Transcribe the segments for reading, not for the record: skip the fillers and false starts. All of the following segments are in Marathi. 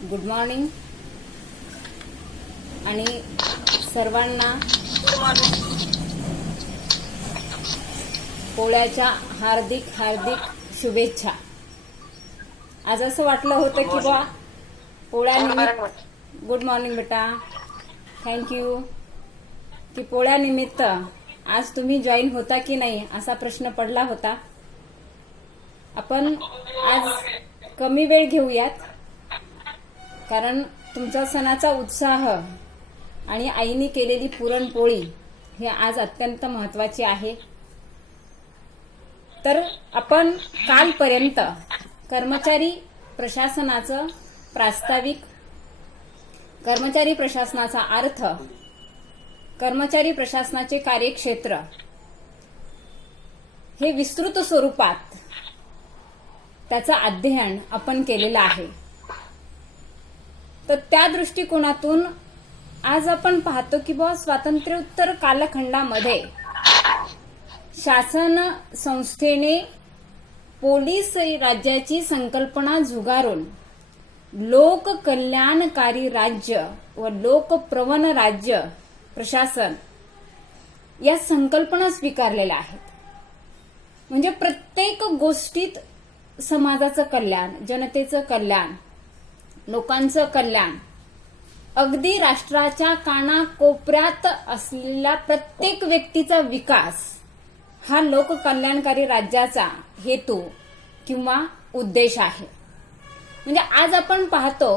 गुड मॉर्निंग आणि सर्वांना पोळ्याच्या हार्दिक हार्दिक शुभेच्छा. आज असं वाटलं होतं की बा पोळ्यानिमित्त गुड मॉर्निंग बेटा, थँक्यू. की पोळ्यानिमित्त आज तुम्ही जॉईन होता की नाही असा प्रश्न पडला होता. आपण आज कमी वेळ घेऊयात कारण तुमचा सणाचा उत्साह आणि आईने केलेली पुरणपोळी हे आज अत्यंत महत्वाची आहे. तर आपण कालपर्यंत कर्मचारी प्रशासनाचं प्रास्ताविक, कर्मचारी प्रशासनाचा अर्थ, कर्मचारी प्रशासनाचे कार्यक्षेत्र हे विस्तृत स्वरूपात त्याचं अध्ययन आपण केलेलं आहे. तर त्या दृष्टिकोनातून आज आपण पाहतो की बुवा स्वातंत्र्योत्तर कालखंडामध्ये शासन संस्थेने पोलीस राज्याची संकल्पना झुगारून लोक कल्याणकारी राज्य व लोकप्रवण राज्य प्रशासन या संकल्पना स्वीकारलेल्या आहेत. म्हणजे प्रत्येक गोष्टीत समाजाचं कल्याण, जनतेचं कल्याण, लोकांचं कल्याण, अगदी राष्ट्राच्या कानाकोपऱ्यात असलेला प्रत्येक व्यक्तीचा विकास हा लोककल्याणकारी राज्याचा हेतू किंवा उद्देश आहे. म्हणजे आज आपण पाहतो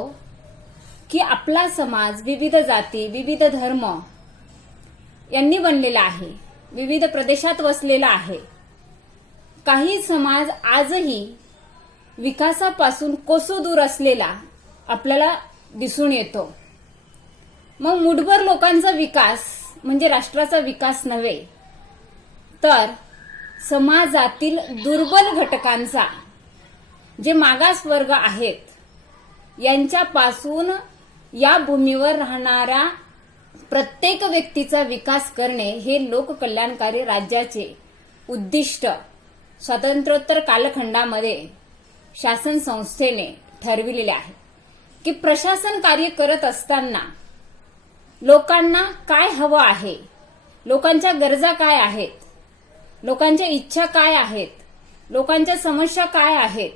की आपला समाज विविध जाती, विविध धर्म यांनी बनलेला आहे, विविध प्रदेशात वसलेला आहे. काही समाज आजही विकासापासून कोसो दूर असलेला आपल्याला दिसून येतो. मग मुठभर लोकांचा विकास म्हणजे राष्ट्राचा विकास नव्हे, तर समाजातील दुर्बल घटकांचा, जे मागास वर्ग आहेत यांच्यापासून या भूमीवर राहणाऱ्या प्रत्येक व्यक्तीचा विकास करणे हे लोककल्याणकारी राज्याचे उद्दिष्ट स्वातंत्र्योत्तर कालखंडामध्ये शासन संस्थेने ठरविलेले आहे. की प्रशासन कार्य करत असताना लोकांना काय हवं आहे, लोकांच्या गरजा काय आहेत, लोकांच्या इच्छा काय आहेत, लोकांच्या समस्या काय आहेत,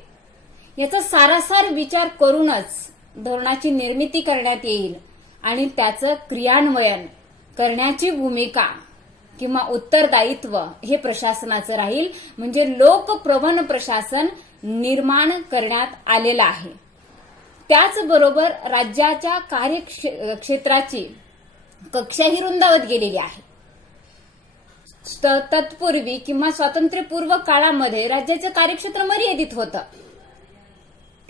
याचा सारासार विचार करूनच धोरणाची निर्मिती करण्यात येईल आणि त्याचं क्रियान्वयन करण्याची भूमिका किंवा उत्तरदायित्व हे प्रशासनाचं राहील. म्हणजे लोकप्रवण प्रशासन निर्माण करण्यात आलेलं आहे. त्याचबरोबर राज्याच्या कार्यक्षेत्राची कक्षाही रुंदावत गेलेली आहे. तत्पूर्वी किंवा स्वातंत्र्यपूर्व काळामध्ये राज्याचं कार्यक्षेत्र मर्यादित होतं.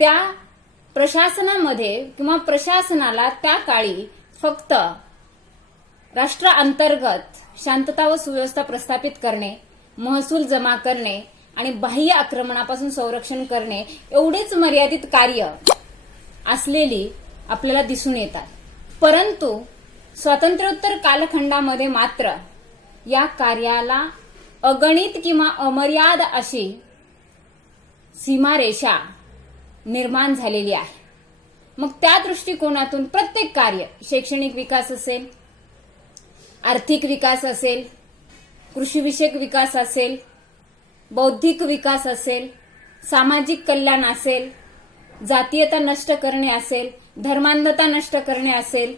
त्या प्रशासनामध्ये किंवा प्रशासनाला त्या काळी फक्त राष्ट्रांतर्गत शांतता व सुव्यवस्था प्रस्थापित करणे, महसूल जमा करणे आणि बाह्य आक्रमणापासून संरक्षण करणे एवढेच मर्यादित कार्य असलेली आपल्याला दिसून येतात. परंतु स्वातंत्र्योत्तर कालखंडामध्ये मात्र या कार्याला अगणित किंवा अमर्याद अशी सीमारेषा निर्माण झालेली आहे. मग त्या दृष्टिकोनातून प्रत्येक कार्य, शैक्षणिक विकास असेल, आर्थिक विकास असेल, कृषीविषयक विकास असेल, बौद्धिक विकास असेल, सामाजिक कल्याण असेल, जातीयता नष्ट करणे असेल, धर्मांधता नष्ट करणे असेल,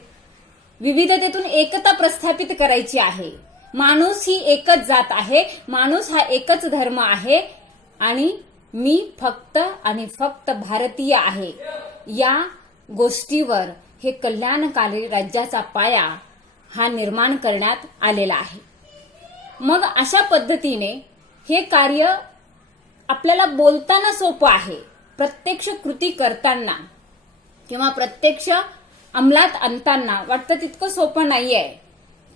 विविधतेतून एकता प्रस्थापित करायची आहे. माणूस ही एकच जात आहे, माणूस हा एकच धर्म आहे आणि मी फक्त आणि फक्त भारतीय आहे. या गोष्टीवर हे कल्याणकारी राज्याचा पाया हा निर्माण करण्यात आलेला आहे. मग अशा पद्धतीने हे कार्य आपल्याला बोलताना सोपं आहे, प्रत्यक्ष कृती करताना किंवा प्रत्यक्ष अंमलात आणताना वाटतं तितकं सोपं नाहीये.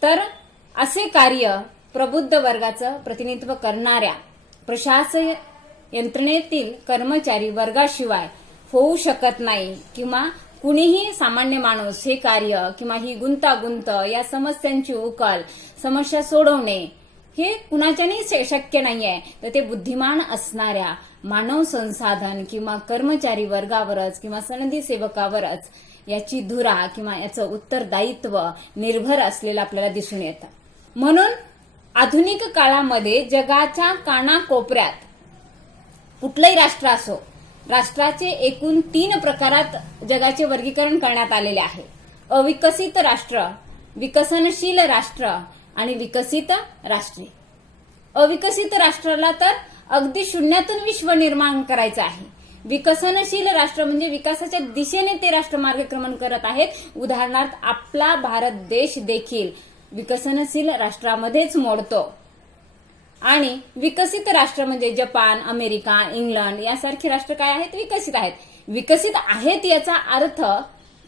तर असे कार्य प्रबुद्ध वर्गाचं प्रतिनिधित्व करणाऱ्या प्रशासन यंत्रणेतील कर्मचारी वर्गाशिवाय होऊ शकत नाही किंवा कुणीही सामान्य माणूस हे कार्य किंवा ही गुंतागुंत, या समस्यांची उकल, समस्या सोडवणे हे कुणाच्याने शक्य नाहीये, तर ते बुद्धिमान असणाऱ्या मानव संसाधन किंवा कर्मचारी वर्गावरच किंवा सनदी सेवकावरच याची धुरा किंवा याचं उत्तरदायित्व निर्भर असलेलं आपल्याला दिसून येतं. म्हणून आधुनिक काळामध्ये जगाच्या कानाकोपऱ्यात कुठलंही राष्ट्र असो, राष्ट्राचे एकूण 3 प्रकारात जगाचे वर्गीकरण करण्यात आलेले आहे. अविकसित राष्ट्र, विकसनशील राष्ट्र आणि विकसित राष्ट्रे. अविकसित राष्ट्राला तर अगदी शून्यातून विश्व निर्माण करायचं आहे. विकसनशील राष्ट्र म्हणजे विकासाच्या दिशेने ते राष्ट्र मार्गक्रमण करत आहेत. उदाहरणार्थ आपला भारत देश देखील विकसनशील राष्ट्रामध्येच मोडतो. आणि विकसित राष्ट्र म्हणजे जपान, अमेरिका, इंग्लंड यासारखे राष्ट्र काय आहेत? विकसित आहेत. विकसित आहेत याचा अर्थ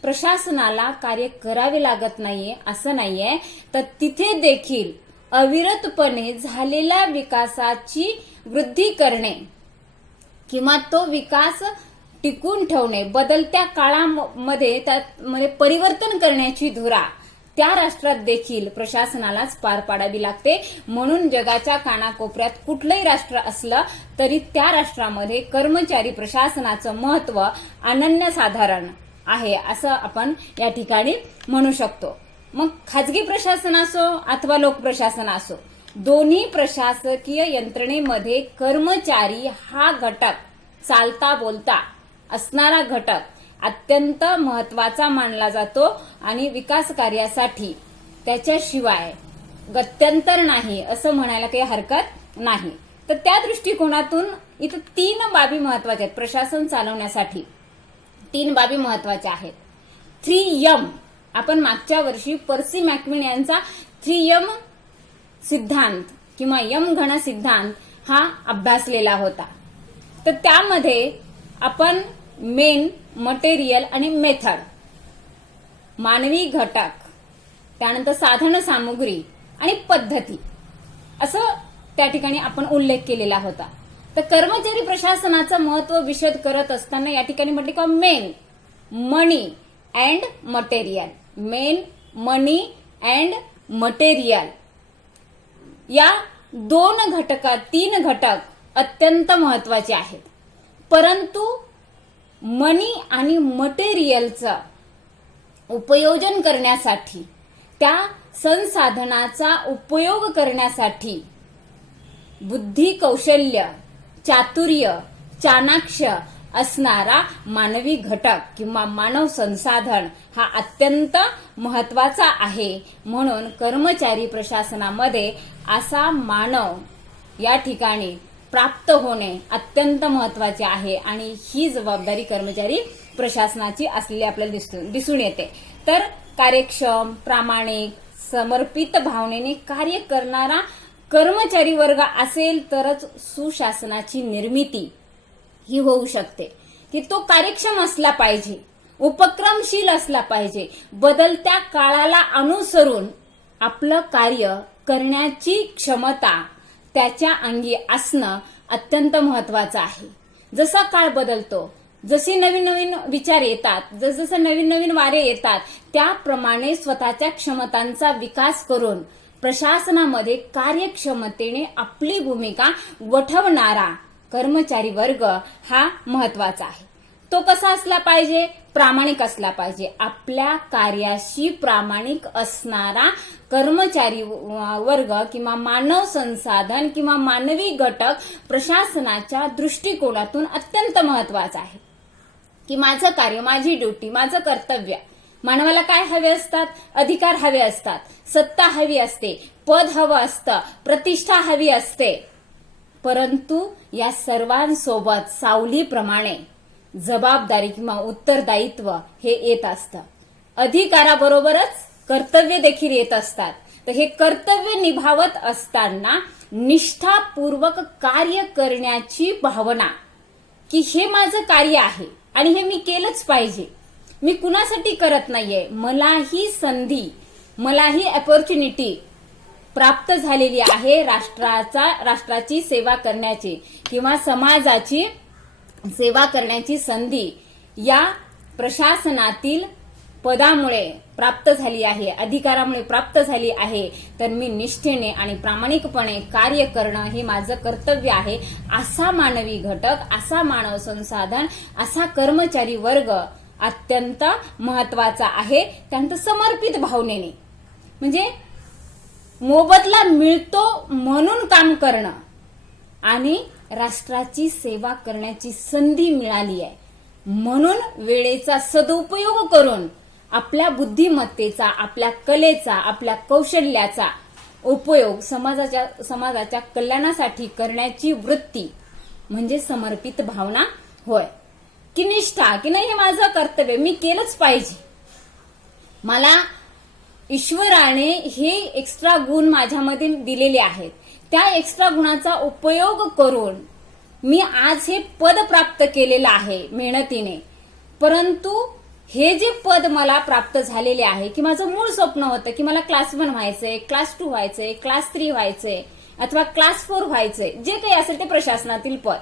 प्रशासनाला कार्य करावे लागत नाहीये असं नाहीये, तर तिथे देखील अविरतपणे झालेल्या विकासाची वृद्धी करणे किंवा तो विकास टिकून ठेवणे, बदलत्या काळामध्ये त्यामध्ये परिवर्तन करण्याची धुरा त्या राष्ट्रात देखील प्रशासनालाच पार पाडावी लागते. म्हणून जगाच्या कानाकोपऱ्यात कुठलंही राष्ट्र असलं तरी त्या राष्ट्रामध्ये कर्मचारी प्रशासनाचं महत्व अनन्यसाधारण आहे असं आपण या ठिकाणी म्हणू शकतो. मग खाजगी प्रशासन असो अथवा लोकप्रशासन असो, दोन्ही प्रशासकीय यंत्रणेमध्ये कर्मचारी हा घटक, चालता बोलता असणारा घटक अत्यंत महत्वाचा मानला जातो आणि विकास कार्यासाठी त्याच्याशिवाय गत्यंतर नाही असं म्हणायला काही हरकत नाही. तर त्या दृष्टिकोनातून इथं 3 बाबी महत्वाच्या आहेत. प्रशासन चालवण्यासाठी 3 बाबी महत्वाच्या आहेत. 3M आपण मागच्या वर्षी पर्सी मॅकमिन यांचा 3M सिद्धांत किंवा यम घन सिद्धांत हा अभ्यासलेला होता. तर त्यामध्ये आपण मेन, मटेरियल आणि मेथड, मानवी घटक, त्यानंतर साधन सामुग्री आणि पद्धती असं त्या ठिकाणी आपण उल्लेख केलेला होता. तर कर्मचारी प्रशासनाचं महत्व विशद करत असताना या ठिकाणी म्हटले का main, money and material. Main, money and material या 3 घटक अत्यंत महत्वाचे आहेत. परंतु मनी आणि मटेरियलचं उपयोजन करण्यासाठी, त्या संसाधनाचा उपयोग करण्यासाठी बुद्धी, कौशल्य, चातुर्य, चाणाक्ष असणारा मानवी घटक किंवा मानव संसाधन हा अत्यंत महत्वाचा आहे. म्हणून कर्मचारी प्रशासनामध्ये असा मानव या ठिकाणी प्राप्त होणे अत्यंत महत्वाचे आहे आणि ही जबाबदारी कर्मचारी प्रशासनाची असलेली आपल्याला दिसून येते. तर कार्यक्षम, प्रामाणिक, समर्पित भावनेने कार्य करणारा कर्मचारी वर्ग असेल तरच सुशासनाची निर्मिती ही होऊ शकते. की तो कार्यक्षम असला पाहिजे, उपक्रमशील असला पाहिजे, बदलत्या काळाला अनुसरून आपलं कार्य करण्याची क्षमता त्याच्या अंगी असणं अत्यंत महत्वाचं आहे. जसा काळ बदलतो, जसे नवीन नवीन विचार येतात, जसजसे नवीन नवीन वारे येतात, त्याप्रमाणे स्वतःच्या क्षमतांचा विकास करून प्रशासनामध्ये कार्यक्षमतेने आपली भूमिका वठवणारा कर्मचारी वर्ग हा महत्वाचा आहे. तो कसा असला पाहिजे? प्रामाणिक असला पाहिजे. आपल्या कार्याशी प्रामाणिक असणारा कर्मचारी वर्ग किंवा मानव संसाधन किंवा मानवी घटक प्रशासनाच्या दृष्टिकोनातून अत्यंत महत्वाचा आहे. की माझं कार्य, माझी ड्युटी, माझं कर्तव्य. मानवाला काय हवे असतात? अधिकार हवे असतात, सत्ता हवी असते, पद हवं असतं, प्रतिष्ठा हवी असते. परंतु या सर्वांसोबत सावलीप्रमाणे जबाबदारी किंवा उत्तरदायित्व हे येत असतं. अधिकाराबरोबरच कर्तव्य देखील येत असतात. तर हे कर्तव्य निभावत असताना निष्ठापूर्वक कार्य करण्याची भावना, की हे माझं कार्य आहे आणि हे मी केलंच पाहिजे, मी कुणासाठी करत नाहीये, मला संधी, मला अपॉर्च्युनिटी प्राप्त झालेली आहे राष्ट्राची सेवा करण्याची किंवा समाजाची सेवा करण्याची संधी या प्रशासनातील पदामुळे प्राप्त झाली आहे, अधिकारामुळे प्राप्त झाली आहे, तर मी निष्ठेने आणि प्रामाणिकपणे कार्य करणं हे माझं कर्तव्य आहे. असा मानवी घटक, असा मानव संसाधन, असा कर्मचारी वर्ग अत्यंत महत्वाचा आहे. त्यानंतर समर्पित भावनेने, म्हणजे मोबदला मिळतो म्हणून काम करणं आणि राष्ट्राची सेवा करण्याची संधी मिळाली आहे म्हणून वेळेचा सदुपयोग करून आपल्या बुद्धिमत्तेचा, आपल्या कलेचा, आपल्या कौशल्याचा उपयोग समाजाच्या कल्याणासाठी करण्याची वृत्ती म्हणजे समर्पित भावना होय. की निष्ठा, की नाही हे माझं कर्तव्य, मी केलंच पाहिजे. मला ईश्वराने हे एक्स्ट्रा गुण माझ्यामध्ये दिलेले आहेत, त्या एक्स्ट्रा गुणाचा उपयोग करून मी आज हे पद प्राप्त केलेलं आहे मेहनतीने. परंतु हे जे पद मला प्राप्त झालेले आहे, की माझं मूळ स्वप्न होतं की मला क्लास 1 व्हायचंय, क्लास 2 व्हायचंय, क्लास 3 व्हायचंय अथवा क्लास 4 व्हायचंय, जे काही असेल ते प्रशासनातील पद,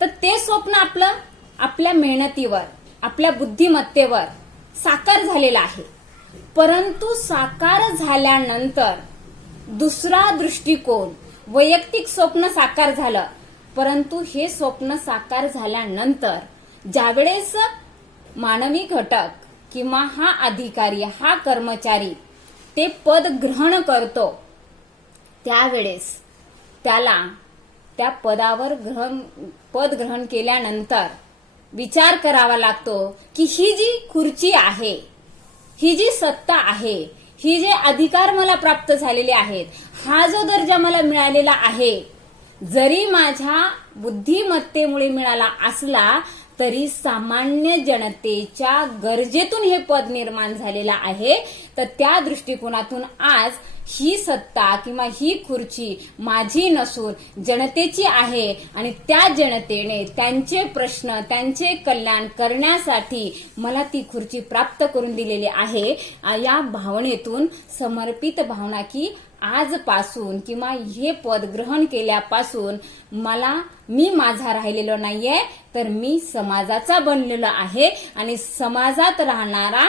तर ते स्वप्न आपलं आपल्या मेहनतीवर, आपल्या बुद्धिमत्तेवर साकार झालेलं आहे. परंतु साकार झाल्यानंतर दुसरा दृष्टिकोन, वैयक्तिक स्वप्न साकार झालं, परंतु हे स्वप्न साकार झाल्यानंतर ज्यावेळेस मानवी घटक किंवा हा अधिकारी, हा कर्मचारी ते पद ग्रहण करतो, त्यावेळेस त्याला त्या पदावर पद ग्रहण केल्यानंतर विचार करावा लागतो की ही जी खुर्ची आहे, ही जी सत्ता आहे, ही जे अधिकार मला प्राप्त झालेले आहेत, हा जो दर्जा मला मिळालेला आहे, जरी माझ्या बुद्धिमत्तेमुळे मिळाला असला तरी सामान्य जनतेच्या गरजेतून हे पद निर्माण झालेलं आहे. तर त्या दृष्टिकोनातून आज ही सत्ता किंवा ही खुर्ची माझी नसून जनतेची आहे आणि त्या जनतेने त्यांचे प्रश्न, त्यांचे कल्याण करण्यासाठी मला ती खुर्ची प्राप्त करून दिलेली आहे. या भावनेतून समर्पित भावना की आजपासून किंवा हे पद ग्रहण केल्यापासून मी माझा राहिलेलो नाहीये, तर मी समाजाचा बनलेलो आहे आणि समाजात राहणारा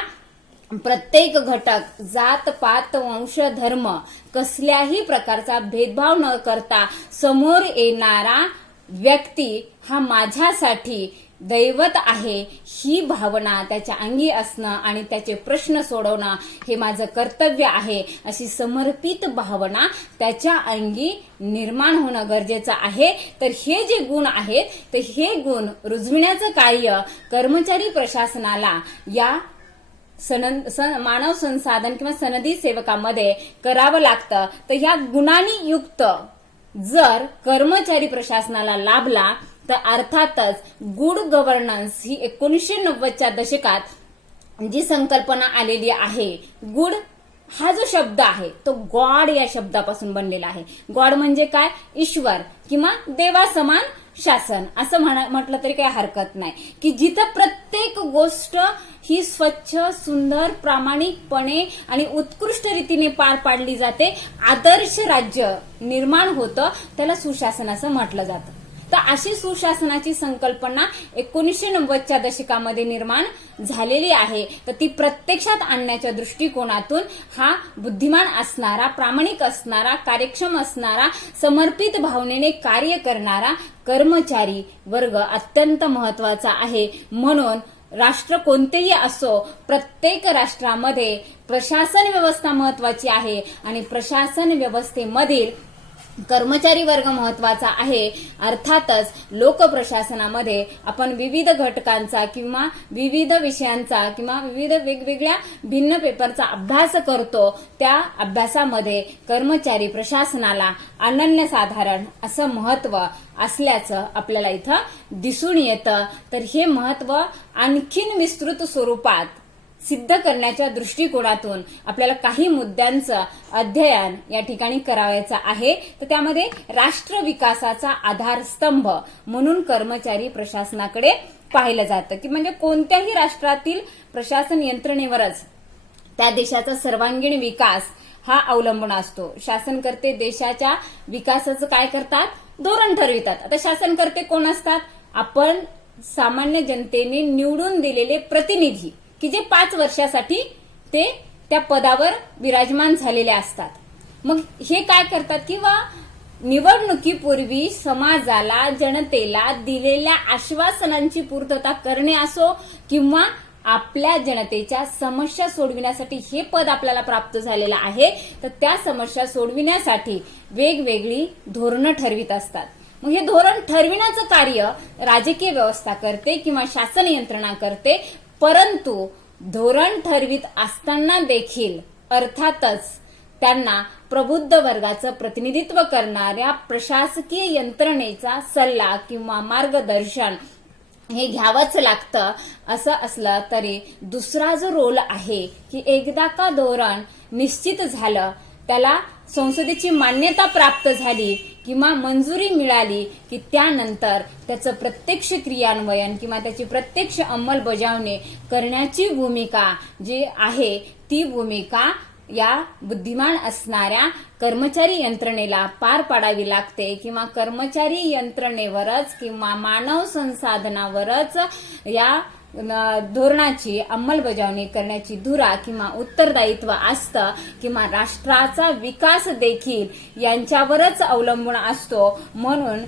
प्रत्येक घटक, जात पात, वंश, धर्म कसल्याही प्रकारचा भेदभाव न करता समोर येणारा व्यक्ती हा माझ्यासाठी दैवत आहे, ही भावना त्याच्या अंगी असणं आणि त्याचे प्रश्न सोडवणं हे माझं कर्तव्य आहे, अशी समर्पित भावना त्याच्या अंगी निर्माण होणं गरजेचं आहे. तर हे जे गुण आहेत, तर हे गुण रुजविण्याचं कार्य कर्मचारी प्रशासनाला या मानव संसाधन किंवा सनदी सेवकामध्ये करावं लागतं. तर ह्या गुणांनी युक्त जर कर्मचारी प्रशासनाला लाभला तर अर्थातच गुड गव्हर्नन्स ही 1990च्या दशकात जी संकल्पना आलेली आहे, गुड हा जो शब्द आहे तो गॉड या शब्दापासून बनलेला आहे. गॉड म्हणजे काय? ईश्वर किंवा देवासमान शासन असं म्हटलं तरी काही हरकत नाही. की जिथं प्रत्येक गोष्ट ही स्वच्छ, सुंदर, प्रामाणिकपणे आणि उत्कृष्ट रीतीने पार पाडली जाते, आदर्श राज्य निर्माण होतं, त्याला सुशासन असं म्हटलं जातं. तर अशी सुशासनाची संकल्पना 1990च्या दशकामध्ये निर्माण झालेली आहे. तर ती प्रत्यक्षात आणण्याच्या दृष्टिकोनातून हा बुद्धिमान असणारा, प्रामाणिक असणारा, कार्यक्षम असणारा, समर्पित भावनेने कार्य करणारा कर्मचारी वर्ग अत्यंत महत्वाचा आहे. म्हणून राष्ट्र कोणतेही असो, प्रत्येक राष्ट्रामध्ये प्रशासन व्यवस्था महत्वाची आहे आणि प्रशासन व्यवस्थेमधील कर्मचारी वर्ग महत्वाचा आहे. अर्थातच लोकप्रशासनामध्ये आपण विविध घटकांचा किंवा विविध विषयांचा किंवा विविध वेगवेगळ्या भिन्न पेपरचा अभ्यास करतो. त्या अभ्यासामध्ये कर्मचारी प्रशासनाला अनन्यसाधारण असं महत्व असल्याचं आपल्याला इथं दिसून येतं. तर हे महत्व आणखीन विस्तृत स्वरूपात सिद्ध करण्याच्या दृष्टिकोनातून आपल्याला काही मुद्द्यांचं अध्ययन या ठिकाणी करायचं आहे. तर त्यामध्ये राष्ट्र विकासाचा आधारस्तंभ म्हणून कर्मचारी प्रशासनाकडे पाहिलं जातं. की म्हणजे कोणत्याही राष्ट्रातील प्रशासन यंत्रणेवरच त्या देशाचा सर्वांगीण विकास हा अवलंबून असतो. शासनकर्ते देशाच्या विकासाचं काय करतात? धोरण ठरवितात. आता शासनकर्ते कोण असतात? आपण सामान्य जनतेने निवडून दिलेले प्रतिनिधी. की जे 5 वर्षासाठी ते त्या पदावर विराजमान झालेले असतात. मग हे काय करतात किंवा निवडणुकीपूर्वी समाजाला, जनतेला दिलेल्या आश्वासनांची पूर्तता करणे असो किंवा आपल्या जनतेच्या समस्या सोडविण्यासाठी हे पद आपल्याला प्राप्त झालेलं आहे, तर त्या समस्या सोडविण्यासाठी वेगवेगळी धोरणं ठरवित असतात. मग हे धोरण ठरविण्याचं कार्य राजकीय व्यवस्था करते किंवा शासन यंत्रणा करते. परंतु धोरण ठरवित असताना देखील अर्थातच त्यांना प्रबुद्ध वर्गाचं प्रतिनिधित्व करणाऱ्या प्रशासकीय यंत्रणेचा सल्ला किंवा मार्गदर्शन हे घ्यावंच लागतं. असं असलं तरी दुसरा जो रोल आहे की एकदा का धोरण निश्चित झालं, त्याला संसदेची मान्यता प्राप्त झाली किंवा मंजुरी मिळाली की त्यानंतर त्याचं प्रत्यक्ष क्रियान्वयन किंवा त्याची प्रत्यक्ष अंमलबजावणी करण्याची भूमिका जी आहे ती भूमिका या बुद्धिमान असणाऱ्या कर्मचारी यंत्रणेला पार पाडावी लागते किंवा कर्मचारी यंत्रणेवरच किंवा मानव संसाधनावरच या धोरणाची अंमलबजावणी करण्याची धुरा किंवा उत्तरदायित्व असतं किंवा राष्ट्राचा विकास देखील यांच्यावरच अवलंबून असतो. म्हणून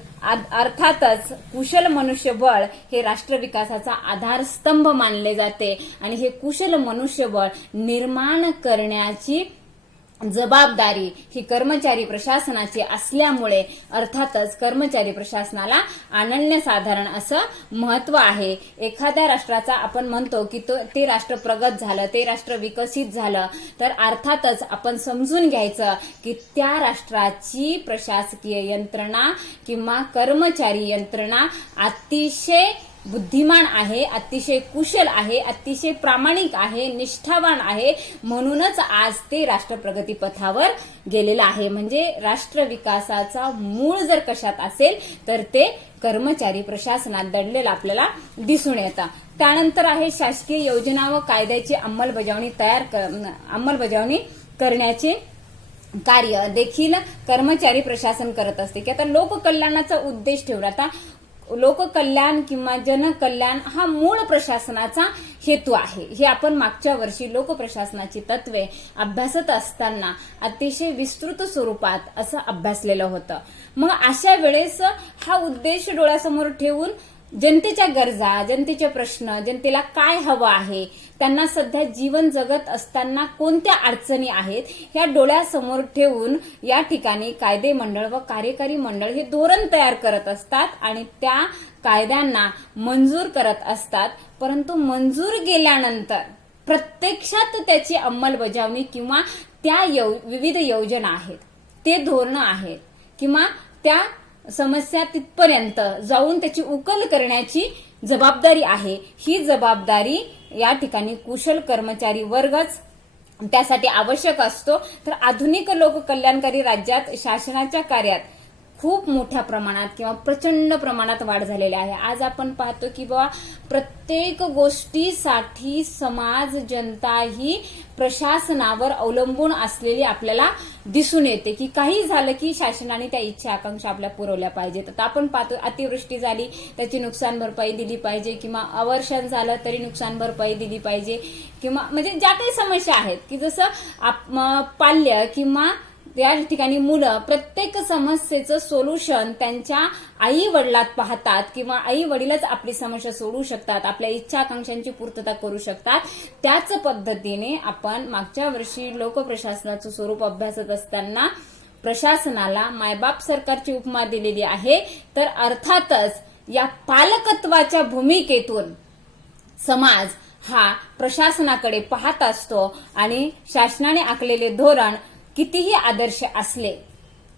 अर्थातच कुशल मनुष्यबळ हे राष्ट्र विकासाचा आधारस्तंभ मानले जाते आणि हे कुशल मनुष्यबळ निर्माण करण्याची जबाबदारी ही कर्मचारी प्रशासनाची असल्यामुळे अर्थातच कर्मचारी प्रशासनाला अनन्यसाधारण असं महत्व आहे. एखाद्या राष्ट्राचा आपण म्हणतो की ते राष्ट्र प्रगत झालं, ते राष्ट्र विकसित झालं, तर अर्थातच आपण समजून घ्यायचं की त्या राष्ट्राची प्रशासकीय यंत्रणा किंवा कर्मचारी यंत्रणा अतिशय बुद्धिमान आहे, अतिशय कुशल आहे, अतिशय प्रामाणिक आहे, निष्ठावान आहे. म्हणूनच आज ते राष्ट्र प्रगती पथावर गेलेलं आहे. म्हणजे राष्ट्र विकासाचा मूळ जर कशात असेल तर ते कर्मचारी प्रशासनात दडलेलं आपल्याला दिसून येतं. त्यानंतर आहे शासकीय योजना व कायद्याची अंमलबजावणी करण्याचे कार्य देखील कर्मचारी प्रशासन करत असते. की आता लोककल्याणाचा उद्देश ठेवला, आता लोककल्याण किंवा जनकल्याण हा मूळ प्रशासनाचा हेतू आहे. हे आपण मागच्या वर्षी लोकप्रशासनाची तत्वे अभ्यासत असताना अतिशय विस्तृत स्वरूपात असं अभ्यासलेलं होतं. मग अशा वेळेस हा उद्देश डोळ्यासमोर ठेवून जनतेच्या गरजा, जनतेचे प्रश्न, जनतेला काय हवं आहे, त्यांना सध्या जीवन जगत असताना कोणत्या अडचणी आहेत, ह्या डोळ्यासमोर ठेवून या ठिकाणी कायदे मंडळ व कार्यकारी मंडळ हे धोरण तयार करत असतात आणि त्या कायद्यांना मंजूर करत असतात. परंतु मंजूर केल्यानंतर प्रत्यक्षात त्याची अंमलबजावणी किंवा त्या विविध योजना आहेत, ते धोरणं आहेत किंवा त्या समस्या तिथपर्यंत जाऊन त्याची उकल करण्याची जबाबदारी आहे. ही जबाबदारी या ठिकाणी कुशल कर्मचारी वर्गच त्यासाठी आवश्यक असतो. तर आधुनिक लोककल्याणकारी राज्यात शासनाच्या कार्यात खूप मोठ्या प्रमाणात किंवा प्रचंड प्रमाणात वाढ झालेली आहे. आज आपण पाहतो की बाबा प्रत्येक गोष्टीसाठी समाज, जनता ही प्रशासनावर अवलंबून असलेली आपल्याला दिसून येते. की काही झालं की शासनाने त्या इच्छा आकांक्षा आपल्या पुरवल्या पाहिजेत. आता आपण पाहतो अतिवृष्टी झाली त्याची नुकसान भरपाई दिली पाहिजे किंवा अवर्षण झालं तरी नुकसान भरपाई दिली पाहिजे किंवा म्हणजे ज्या काही समस्या आहेत की जसं पाल्य किंवा या ठिकाणी मुलं प्रत्येक समस्येचं सोल्युशन त्यांच्या आई वडिलात पाहतात किंवा आई वडीलच आपली समस्या सोडवू शकतात, आपल्या इच्छा आकांक्षांची पूर्तता करू शकतात. त्याच पद्धतीने आपण मागच्या वर्षी लोकप्रशासनाचं स्वरूप अभ्यासत असताना प्रशासनाला मायबाप सरकारची उपमा दिलेली आहे. तर अर्थातच या पालकत्वाच्या भूमिकेतून समाज हा प्रशासनाकडे पाहत असतो आणि शासनाने आखलेले धोरण कितीही आदर्श असले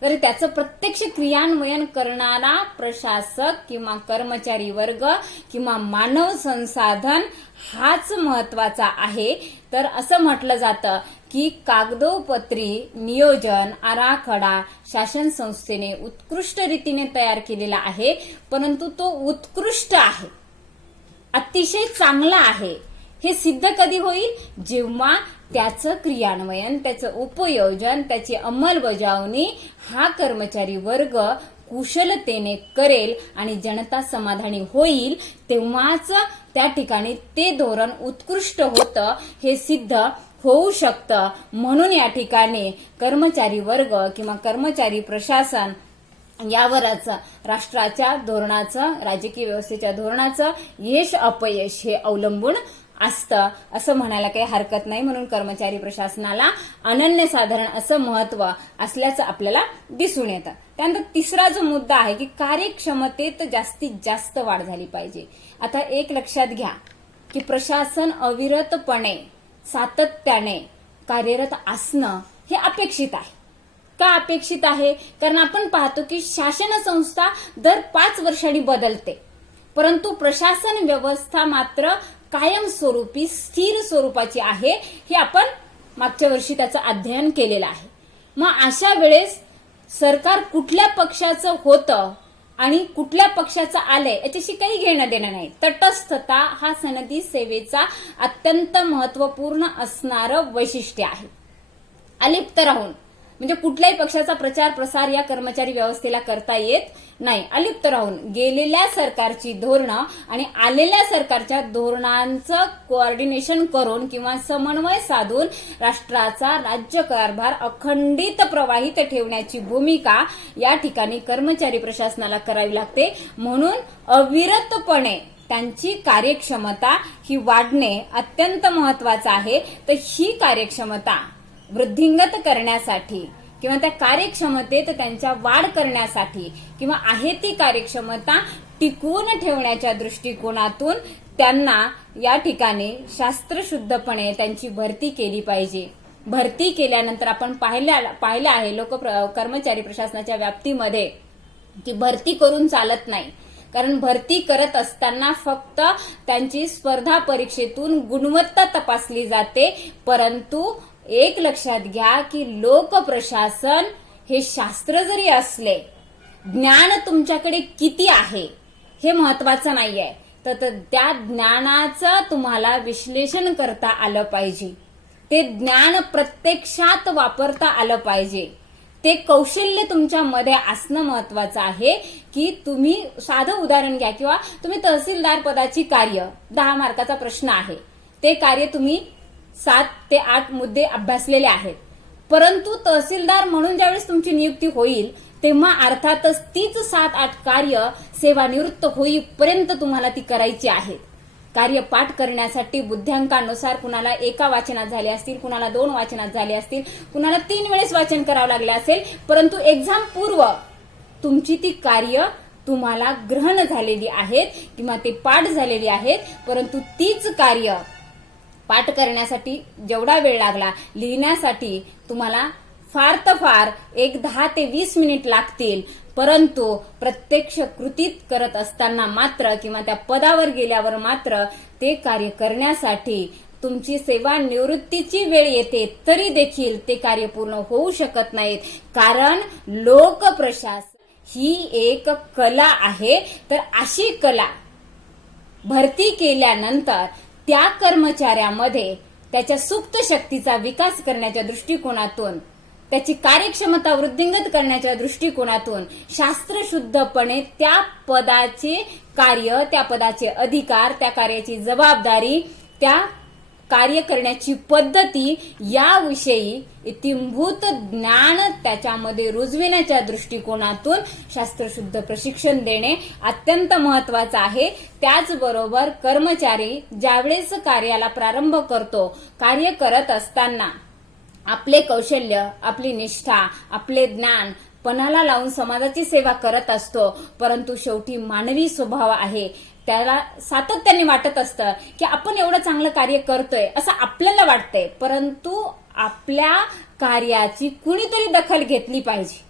तरी त्याचं प्रत्यक्ष क्रियान्वयन करणारा प्रशासक किंवा कर्मचारी वर्ग किंवा मानव संसाधन हाच महत्वाचा आहे. तर असं म्हटलं जातं की कागदोपत्री नियोजन आराखडा शासन संस्थेने उत्कृष्ट रीतीने तयार केलेला आहे, परंतु तो उत्कृष्ट आहे, अतिशय चांगला आहे. हे सिद्ध कधी होईल? जेव्हा त्याचं क्रियान्वयन, त्याचं उपयोजन, त्याची अंमलबजावणी हा कर्मचारी वर्ग कुशलतेने करेल आणि जनता समाधानी होईल, तेव्हाच त्या ठिकाणी ते धोरण उत्कृष्ट होतं, हे सिद्ध होऊ शकतं. म्हणून या ठिकाणी कर्मचारी वर्ग किंवा कर्मचारी प्रशासन यावरच राष्ट्राच्या धोरणाचं, राजकीय व्यवस्थेच्या धोरणाचं यश अपयश हे अवलंबून असतं असं म्हणायला काही हरकत नाही. म्हणून कर्मचारी प्रशासनाला अनन्यसाधारण असं महत्व असल्याचं आपल्याला दिसून येतं. त्यानंतर तिसरा जो मुद्दा आहे की कार्यक्षमतेत जास्तीत जास्त वाढ झाली पाहिजे. आता एक लक्षात घ्या की प्रशासन अविरतपणे सातत्याने कार्यरत असणं हे अपेक्षित आहे. का अपेक्षित आहे? कारण आपण पाहतो की शासन संस्था दर 5 वर्षांनी बदलते, परंतु प्रशासन व्यवस्था मात्र कायमस्वरूपी स्थिर स्वरूपाची आहे. हे आपण मागच्या वर्षी त्याचं अध्ययन केलेलं आहे. मग अशा वेळेस सरकार कुठल्या पक्षाचं होतं आणि कुठल्या पक्षाचं आलंय याच्याशी काही घेणं देणं नाही. तटस्थता हा सनदी सेवेचा अत्यंत महत्वपूर्ण असणारं वैशिष्ट्य आहे. अलिप्त राहून म्हणजे कुठल्याही पक्षाचा प्रचार प्रसार या कर्मचारी व्यवस्थेला करता येत नाही. अलिप्त राहून गेलेल्या सरकारची धोरणं आणि आलेल्या सरकारच्या धोरणांचं कोऑर्डिनेशन करून किंवा समन्वय साधून राष्ट्राचा राज्यकारभार अखंडित प्रवाहित ठेवण्याची भूमिका या ठिकाणी कर्मचारी प्रशासनाला करावी लागते. म्हणून अविरतपणे त्यांची कार्यक्षमता ही वाढणे अत्यंत महत्वाचं आहे. तर ही कार्यक्षमता वृद्धिंगत करण्यासाठी किंवा त्या कार्यक्षमतेत त्यांच्या वाढ करण्यासाठी किंवा आहे ती कार्यक्षमता टिकवून ठेवण्याच्या दृष्टिकोनातून त्यांना या ठिकाणी शास्त्रशुद्धपणे त्यांची भरती केली पाहिजे. भरती केल्यानंतर आपण पाहिलं आहे कर्मचारी प्रशासनाच्या व्याप्तीमध्ये की भरती करून चालत नाही. कारण भरती करत असताना फक्त त्यांची स्पर्धा परीक्षेतून गुणवत्ता तपासली जाते, परंतु एक लक्षात घ्या की लोकप्रशासन हे शास्त्र जरी असले, ज्ञान तुमच्याकडे किती आहे हे महत्वाचं नाहीये. तर त्या ज्ञानाचं तुम्हाला विश्लेषण करता आलं पाहिजे. ते ज्ञान प्रत्यक्षात वापरता आलं पाहिजे. ते कौशल्य तुमच्यामध्ये असणं महत्वाचं आहे. की तुम्ही साधं उदाहरण घ्या किंवा तुम्ही तहसीलदार पदाची कार्य 10 मार्काचा प्रश्न आहे, ते कार्य तुम्ही 7 ते 8 मुद्दे अभ्यासलेले आहेत, परंतु तहसीलदार म्हणून ज्यावेळेस तुमची नियुक्ती होईल तेव्हा अर्थातच तीच 7-8 कार्य सेवानिवृत्त होईपर्यंत तुम्हाला ती करायची आहेत. कार्य पाठ करण्यासाठी बुद्ध्यांकानुसार कुणाला एका वाचनात झाले असतील, कुणाला 2 वाचनात झाले असतील, कुणाला 3 वेळेस वाचन करावं लागले असेल, परंतु एक्झाम पूर्व तुमची ती कार्य तुम्हाला ग्रहण झालेली आहेत किंवा ते पाठ झालेली आहेत. परंतु तीच कार्य पाठ करण्यासाठी जेवढा वेळ लागला, लिहिण्यासाठी तुम्हाला फार तर फार 10 ते 20 मिनिट लागतील, परंतु प्रत्यक्ष कृतीत करत असताना मात्र किंवा त्या पदावर गेल्यावर मात्र ते कार्य करण्यासाठी तुमची सेवानिवृत्तीची वेळ येते तरी देखील ते कार्य पूर्ण होऊ शकत नाहीत. कारण लोकप्रशासन ही एक कला आहे. तर अशी कला भरती केल्यानंतर त्या कर्मचाऱ्यामध्ये त्याच्या सुप्त शक्तीचा विकास करण्याच्या दृष्टिकोनातून, त्याची कार्यक्षमता वृद्धिंगत करण्याच्या दृष्टिकोनातून शास्त्रशुद्धपणे त्या पदाचे कार्य, त्या पदाचे अधिकार, त्या कार्याची जबाबदारी, त्या कार्य करण्याची पद्धती याविषयी इत्थंभूत ज्ञान त्याच्यामध्ये रुजविण्याच्या दृष्टिकोनातून शास्त्रशुद्ध प्रशिक्षण देणे अत्यंत महत्वाचं आहे. त्याचबरोबर कर्मचारी ज्यावेळेस कार्याला प्रारंभ करतो, कार्य करत असताना आपले कौशल्य, आपली निष्ठा, आपले ज्ञान पणाला लावून समाजाची सेवा करत असतो, परंतु शेवटी मानवी स्वभाव आहे. त्याला सातत्याने वाटत असतं की आपण एवढं चांगलं कार्य करतोय असं आपल्याला वाटतंय, परंतु आपल्या कार्याची कुणीतरी दखल घेतली पाहिजे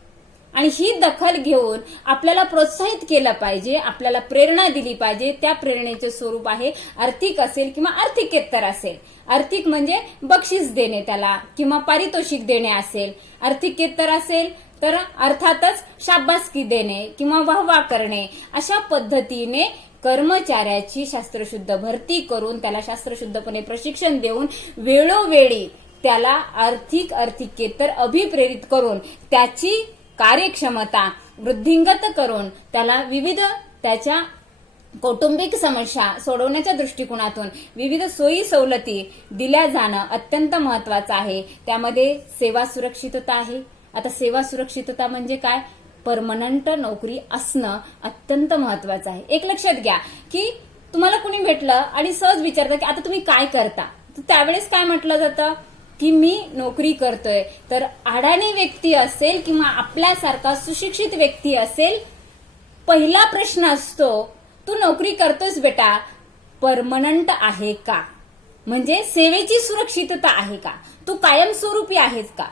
आणि ही दखल घेऊन आपल्याला प्रोत्साहित केलं पाहिजे, आपल्याला प्रेरणा दिली पाहिजे. त्या प्रेरणेचे स्वरूप आहे आर्थिक असेल किंवा आर्थिकेतर असेल. आर्थिक म्हणजे बक्षीस देणे त्याला किंवा पारितोषिक देणे असेल. आर्थिकेतर असेल तर अर्थातच शाबासकी देणे किंवा वाहवा करणे. अशा पद्धतीने कर्मचाऱ्याची शास्त्रशुद्ध भरती करून त्याला शास्त्रशुद्धपणे प्रशिक्षण देऊन वेळोवेळी त्याला आर्थिकेतर अभिप्रेरित करून त्याची कार्यक्षमता वृद्धिंगत करून त्याला विविध त्याच्या कौटुंबिक समस्या सोडवण्याच्या दृष्टिकोनातून विविध सोयी सवलती दिल्या जाणं अत्यंत महत्वाचं आहे. त्यामध्ये सेवा सुरक्षितता आहे. आता सेवा सुरक्षितता म्हणजे काय? परमनंट नोकरी असणं अत्यंत महत्वाचं आहे. एक लक्षात घ्या की तुम्हाला कुणी भेटलं आणि सहज विचारतं की आता तुम्ही काय करता, तर त्यावेळेस काय म्हटलं जातं की मी नोकरी करतोय. तर अडाणी व्यक्ती असेल किंवा आपल्यासारखा सुशिक्षित व्यक्ती असेल, पहिला प्रश्न असतो तू नोकरी करतोस बेटा, परमनंट आहे का? म्हणजे सेवेची सुरक्षितता आहे का? तू कायमस्वरूपी आहेस का?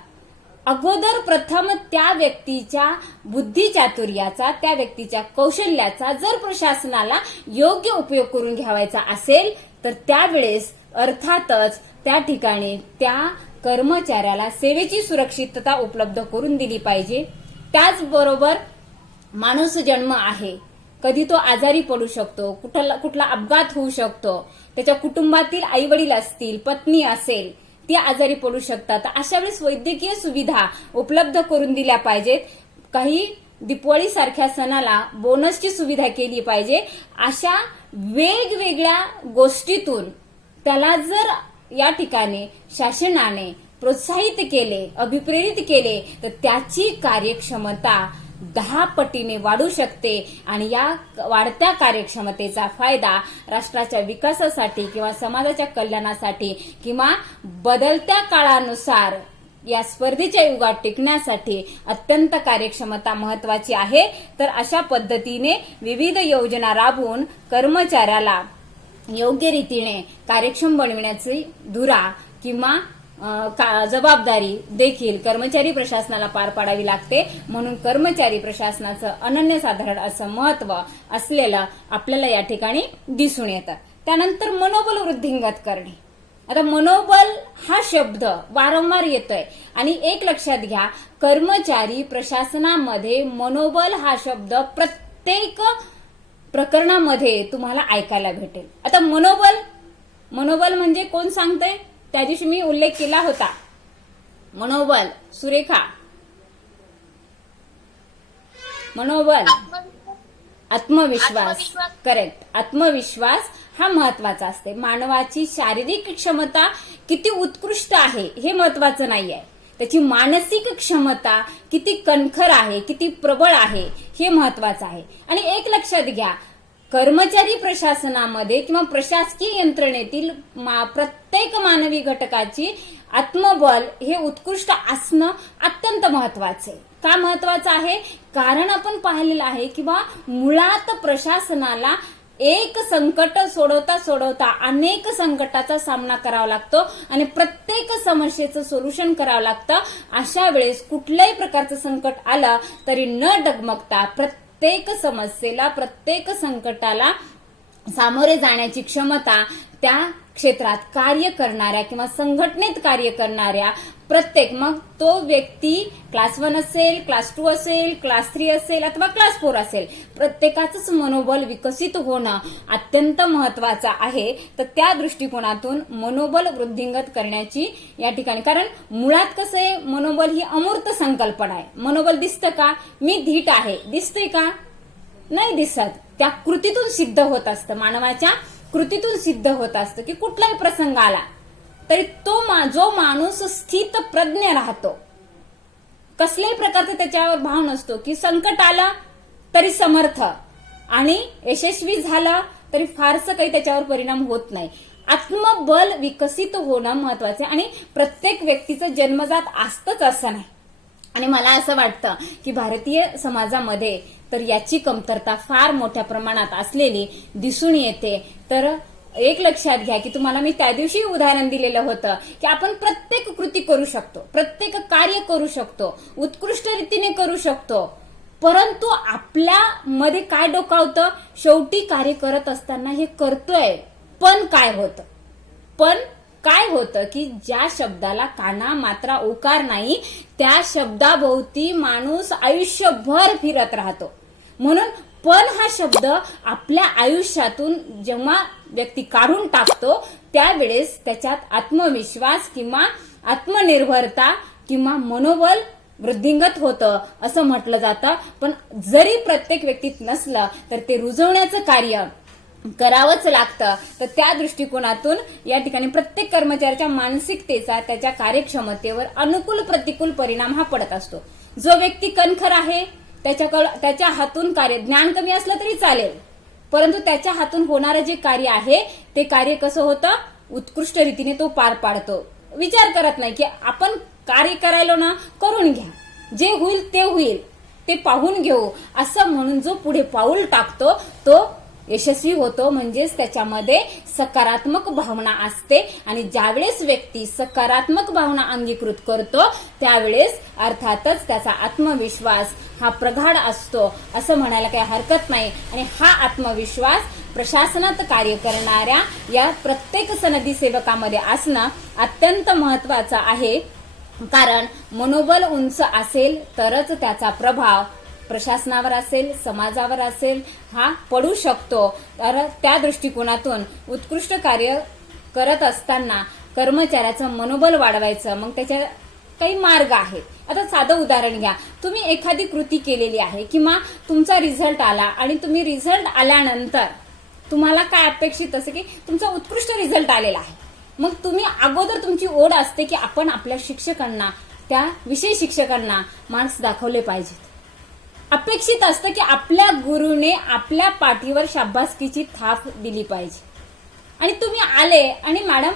अगोदर प्रथम त्या व्यक्तीच्या बुद्धिचातुर्याचा, त्या व्यक्तीच्या कौशल्याचा जर प्रशासनाला योग्य उपयोग करून घ्यावायचा असेल तर त्यावेळेस अर्थातच त्या ठिकाणी त्या कर्मचाऱ्याला सेवेची सुरक्षितता उपलब्ध करून दिली पाहिजे. त्याचबरोबर माणूस जन्म आहे, कधी तो आजारी पडू शकतो, कुठला अपघात होऊ शकतो, त्याच्या कुटुंबातील आई वडील असतील, पत्नी असेल, ती आजारी पडू शकतात. अशा वेळेस वैद्यकीय सुविधा उपलब्ध करून दिल्या पाहिजेत. काही दिवाळी सारख्या सणाला बोनसची सुविधा केली पाहिजे. अशा वेगवेगळ्या गोष्टीतून त्याला जर या ठिकाणी शासनाने प्रोत्साहित केले, अभिप्रेरित केले तर त्याची कार्यक्षमता 10 पटीने वाढू शकते आणि या वाढत्या कार्यक्षमतेचा फायदा राष्ट्राच्या विकासासाठी किंवा समाजाच्या कल्याणासाठी किंवा बदलत्या काळानुसार या स्पर्धेच्या युगात टिकण्यासाठी अत्यंत कार्यक्षमता महत्वाची आहे. तर अशा पद्धतीने विविध योजना राबवून कर्मचाऱ्याला योग्य रीतीने कार्यक्षम बनविण्याची धुरा किंवा जबाबदारी देखील कर्मचारी प्रशासनाला पार पाडावी लागते. म्हणून कर्मचारी प्रशासनाचं अनन्यसाधारण असं महत्व असलेलं आपल्याला या ठिकाणी दिसून येतं. त्यानंतर मनोबल वृद्धिंगत करणे. आता मनोबल हा शब्द वारंवार येतोय आणि एक लक्षात घ्या, कर्मचारी प्रशासनामध्ये मनोबल हा शब्द प्रत्येक प्रकरणामध्ये तुम्हाला ऐकायला भेटेल. आता मनोबल म्हणजे कोण सांगतंय? त्या दिवशी मी उल्लेख केला होता. मनोबल, सुरेखा, मनोबल, आत्मविश्वास. करेक्ट. आत्मविश्वास हा महत्वाचा असते. मानवाची शारीरिक क्षमता किती उत्कृष्ट आहे हे महत्वाचं नाहीये, त्याची मानसिक क्षमता किती कणखर आहे, किती प्रबळ आहे हे महत्वाचं आहे. आणि एक लक्षात घ्या, कर्मचारी प्रशासनामध्ये किंवा प्रशासकीय यंत्रणेतील प्रत्येक मानवी घटकाची आत्मबल हे उत्कृष्ट असणं अत्यंत महत्वाचं आहे. का महत्वाचं आहे? कारण आपण पाहिलेलं आहे की मुळात प्रशासनाला एक संकट सोडवता सोडवता अनेक संकटाचा सामना करावा लागतो आणि प्रत्येक समस्येचं सोल्युशन करावं लागतं. अशा वेळेस कुठल्याही प्रकारचं संकट आलं तरी न डगमगता प्रत्येक समस्येला, प्रत्येक संकटाला सामोरे जाण्याची क्षमता त्या क्षेत्रात कार्य करणाऱ्या किंवा संघटनेत कार्य करणाऱ्या प्रत्येक, मग तो व्यक्ती क्लास 1 असेल, क्लास 2 असेल, क्लास 3 असेल अथवा क्लास 4 असेल, प्रत्येकाचंच मनोबल विकसित होणं अत्यंत महत्वाचं आहे. तर त्या दृष्टिकोनातून मनोबल वृद्धिंगत करण्याची या ठिकाणी, कारण मुळात कसं आहे, मनोबल ही अमूर्त संकल्पना आहे. मनोबल दिसतं का? मी धीट आहे, दिसतंय का? नाही दिसत. त्या कृतीतून सिद्ध होत असतं, मानवाच्या कृतीतून सिद्ध होत असतं की कुठलाही प्रसंग आला तरी तो जो माणूस स्थित प्रज्ञ राहतो, कसल्याही प्रकारचा त्याच्यावर भाव नसतो की संकट आलं तरी समर्थ आणि यशस्वी झालं तरी फारसं काही त्याच्यावर परिणाम होत नाही. आत्मबल विकसित होणं महत्वाचं आहे आणि प्रत्येक व्यक्तीचं जन्मजात असतंच असं नाही. आणि मला असं वाटतं की भारतीय समाजामध्ये तर याची कमतरता फार मोठ्या प्रमाणात असलेली दिसून येते. तर एक लक्षात घ्या की तुम्हाला मी त्या दिवशी उदाहरण दिलेलं होतं की आपण प्रत्येक कृती करू शकतो, प्रत्येक कार्य करू शकतो, उत्कृष्ट रीतीने करू शकतो, परंतु आपल्या मध्ये काय डोकावतं, शेवटी कार्य करत असताना हे करतोय पण काय होतं की ज्या शब्दाला काना मात्रा उकार नाही त्या शब्दाभोवती माणूस आयुष्यभर फिरत राहतो. म्हणून पण हा शब्द आपल्या आयुष्यातून जेव्हा व्यक्ती काढून टाकतो त्यावेळेस त्याच्यात आत्मविश्वास किंवा आत्मनिर्भरता किंवा मनोबल वृद्धिंगत होतं असं म्हटलं जातं. पण जरी प्रत्येक व्यक्तीत नसलं तर ते रुजवण्याचं कार्य करावंच लागतं. तर त्या दृष्टिकोनातून या ठिकाणी प्रत्येक कर्मचाऱ्याच्या मानसिकतेचा त्याच्या कार्यक्षमतेवर अनुकूल प्रतिकूल परिणाम हा पडत असतो. जो व्यक्ती कणखर आहे त्याच्या हातून कार्य, ज्ञान कमी असलं तरी चालेल, परंतु त्याच्या हातून होणारं जे कार्य आहे ते कार्य कसं होतं, उत्कृष्ट रीतीने तो पार पाडतो. विचार करत नाही की आपण कार्य करायलो ना, करून घ्या, जे होईल ते होईल, ते पाहून घेऊ असं म्हणून जो पुढे पाऊल टाकतो तो यशस्वी होतो. म्हणजेच त्याच्यामध्ये सकारात्मक भावना असते. आणि ज्यावेळेस व्यक्ती सकारात्मक भावना अंगीकृत करतो त्यावेळेस अर्थातच त्याचा आत्मविश्वास हा प्रगाढ असतो असं म्हणायला काही हरकत नाही. आणि हा आत्मविश्वास प्रशासनात कार्य करणाऱ्या या प्रत्येक सनदी सेवकामध्ये असणं अत्यंत महत्वाचं आहे. कारण मनोबल उंच असेल तरच त्याचा प्रभाव प्रशासनावर असेल, समाजावर असेल, हा पडू शकतो. तर त्या दृष्टिकोनातून उत्कृष्ट कार्य करत असताना कर्मचाऱ्याचं मनोबल वाढवायचं. मग त्याच्या काही मार्ग आहेत. आता साधं उदाहरण घ्या. तुम्ही एखादी कृती केलेली आहे किंवा तुमचा रिझल्ट आला आणि तुम्ही रिझल्ट आल्यानंतर तुम्हाला काय अपेक्षित असं की तुमचा उत्कृष्ट रिझल्ट आलेला आहे. मग तुम्ही अगोदर तुमची ओढ असते की आपण आपल्या शिक्षकांना, त्या विषय शिक्षकांना मार्क्स दाखवले पाहिजेत. अपेक्षित असतं की आपल्या गुरुने आपल्या पाठीवर शाबासकीची थाप दिली पाहिजे. आणि तुम्ही आले आणि मॅडम